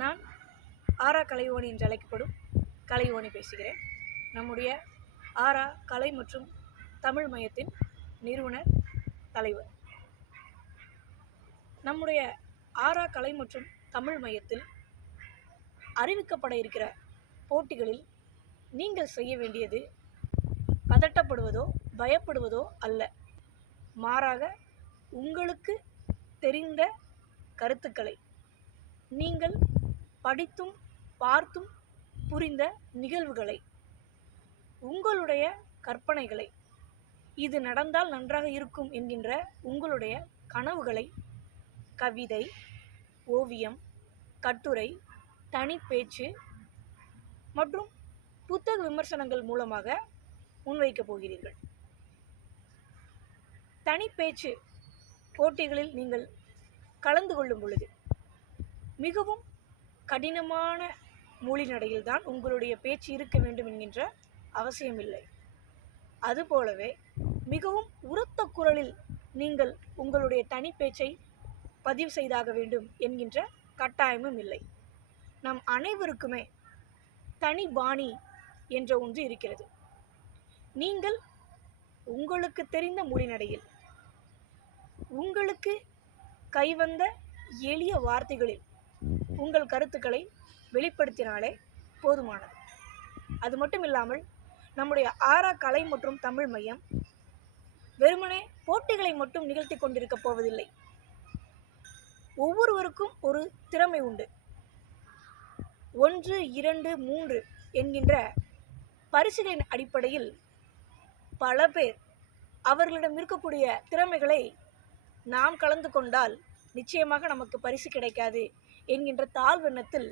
நான் ஆரா கலைவோணி என்று அழைக்கப்படும் கலைவோணி பேசுகிறேன். நம்முடைய ஆரா கலை மற்றும் தமிழ் மையத்தின் நிறுவனர் தலைவர். நம்முடைய ஆரா கலை மற்றும் தமிழ் மையத்தில் அறிவிக்கப்பட இருக்கிற போட்டிகளில் நீங்கள் செய்ய வேண்டியது பதட்டப்படுவதோ பயப்படுவதோ அல்ல. மாறாக உங்களுக்கு தெரிந்த கருத்துக்களை நீங்கள் படித்தும் பார்த்தும் புரிந்த நிகழ்வுகளை உங்களுடைய கற்பனைகளை இது நடந்தால் நன்றாக இருக்கும் என்கின்ற உங்களுடைய கனவுகளை கவிதை ஓவியம் கட்டுரை தனிப்பேச்சு மற்றும் புத்தக விமர்சனங்கள் மூலமாக முன்வைக்கப் போகிறீர்கள். தனிப்பேச்சு போட்டிகளில் நீங்கள் கலந்து கொள்ளும் பொழுது மிகவும் கடினமான மொழி நடையில்தான் உங்களுடைய பேச்சு இருக்க வேண்டும் என்கின்ற அவசியமில்லை. அதுபோலவே மிகவும் உரத்த குரலில் நீங்கள் உங்களுடைய தனிப்பேச்சை பதிவு செய்தாக வேண்டும் என்கின்ற கட்டாயமும் இல்லை. நம் அனைவருக்குமே தனி பாணி என்ற ஒன்று இருக்கிறது. நீங்கள் உங்களுக்கு தெரிந்த மொழிநடையில் உங்களுக்கு கைவந்த எளிய வார்த்தைகளில் உங்கள் கருத்துக்களை வெளிப்படுத்தினாலே போதுமானது. அது மட்டும் இல்லாமல் நம்முடைய ஆரா கலை மற்றும் தமிழ் மையம் வெறுமனே போட்டிகளை மட்டும் நிகழ்த்தி கொண்டிருக்க போவதில்லை. ஒவ்வொருவருக்கும் ஒரு திறமை உண்டு. ஒன்று இரண்டு மூன்று என்கின்ற பரிசுகளின் அடிப்படையில் பல பேர் அவர்களிடம் இருக்கக்கூடிய திறமைகளை நாம் கலந்து கொண்டால் நிச்சயமாக நமக்கு பரிசு கிடைக்காது. என்கின்ற தாழ்வெண்ணத்தில்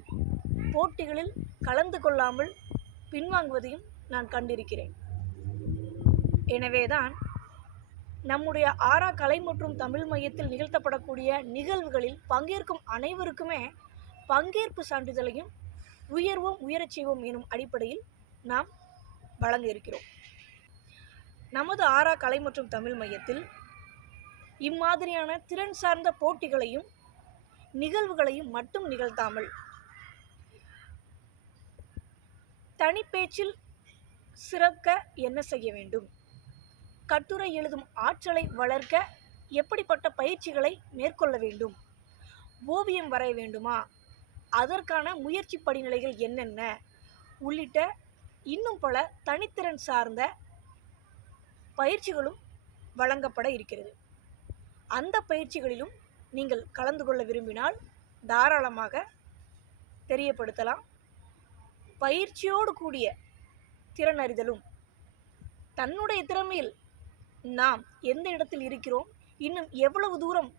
போட்டிகளில் கலந்து கொள்ளாமல் பின்வாங்குவதையும் நான் கண்டிருக்கிறேன். எனவேதான் நம்முடைய ஆரா கலை மற்றும் தமிழ் மையத்தில் நிகழ்த்தப்படக்கூடிய நிகழ்வுகளில் பங்கேற்கும் அனைவருக்குமே பங்கேற்பு சான்றிதழையும் உயர்வும் உயரச் செய்வோம் எனும் அடிப்படையில் நாம் வழங்க இருக்கிறோம் நமது ஆரா கலை மற்றும் தமிழ் மையத்தில் இம்மாதிரியான திறன் சார்ந்த போட்டிகளையும் நிகழ்வுகளையும் மட்டும் நிகழ்த்தாமல். தனிப்பேச்சில் சிறக்க என்ன செய்ய வேண்டும்? கட்டுரை எழுதும் ஆற்றலை வளர்க்க எப்படிப்பட்ட பயிற்சிகளை மேற்கொள்ள வேண்டும்? ஓவியம் வரைய வேண்டுமா? அதற்கான முயற்சி படிநிலைகள் என்னென்ன? உள்ளிட்ட இன்னும் பல தனித்திறன் சார்ந்த பயிற்சிகளும் வழங்கப்பட இருக்கிறது. அந்த பயிற்சிகளிலும் நீங்கள் கலந்து கொள்ள விரும்பினால் தாராளமாக தெரியப்படுத்தலாம். பயிற்சியோடு கூடிய திறனறிதலும் தன்னுடைய திறமையில் நாம் எந்த இடத்தில் இருக்கிறோம்? இன்னும் எவ்வளவு தூரம்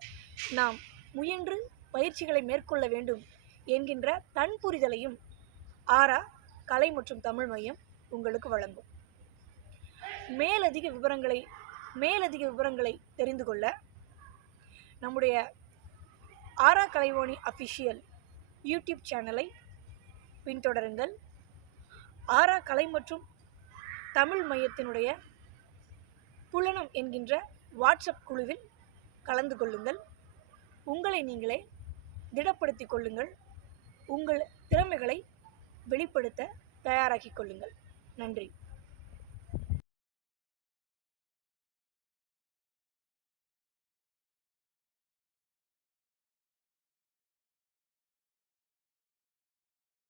நாம் முயன்று பயிற்சிகளை மேற்கொள்ள வேண்டும்? என்கின்ற தன் புரிதலையும் ஆரா கலை மற்றும் தமிழ் மையம் உங்களுக்கு வழங்கும். மேலதிக விவரங்களை மேலதிக விவரங்களை தெரிந்து கொள்ள நம்முடைய ஆரா கலைவோணி அஃபிஷியல் யூடியூப் சேனலை பின்தொடருங்கள். ஆரா கலை மற்றும் தமிழ் மையத்தினுடைய புலனம் என்கின்ற வாட்ஸ்அப் குழுவில் கலந்து கொள்ளுங்கள். உங்களை நீங்களே திடப்படுத்திக் கொள்ளுங்கள். உங்கள் திறமைகளை வெளிப்படுத்த தயாராக்கிக் கொள்ளுங்கள். நன்றி.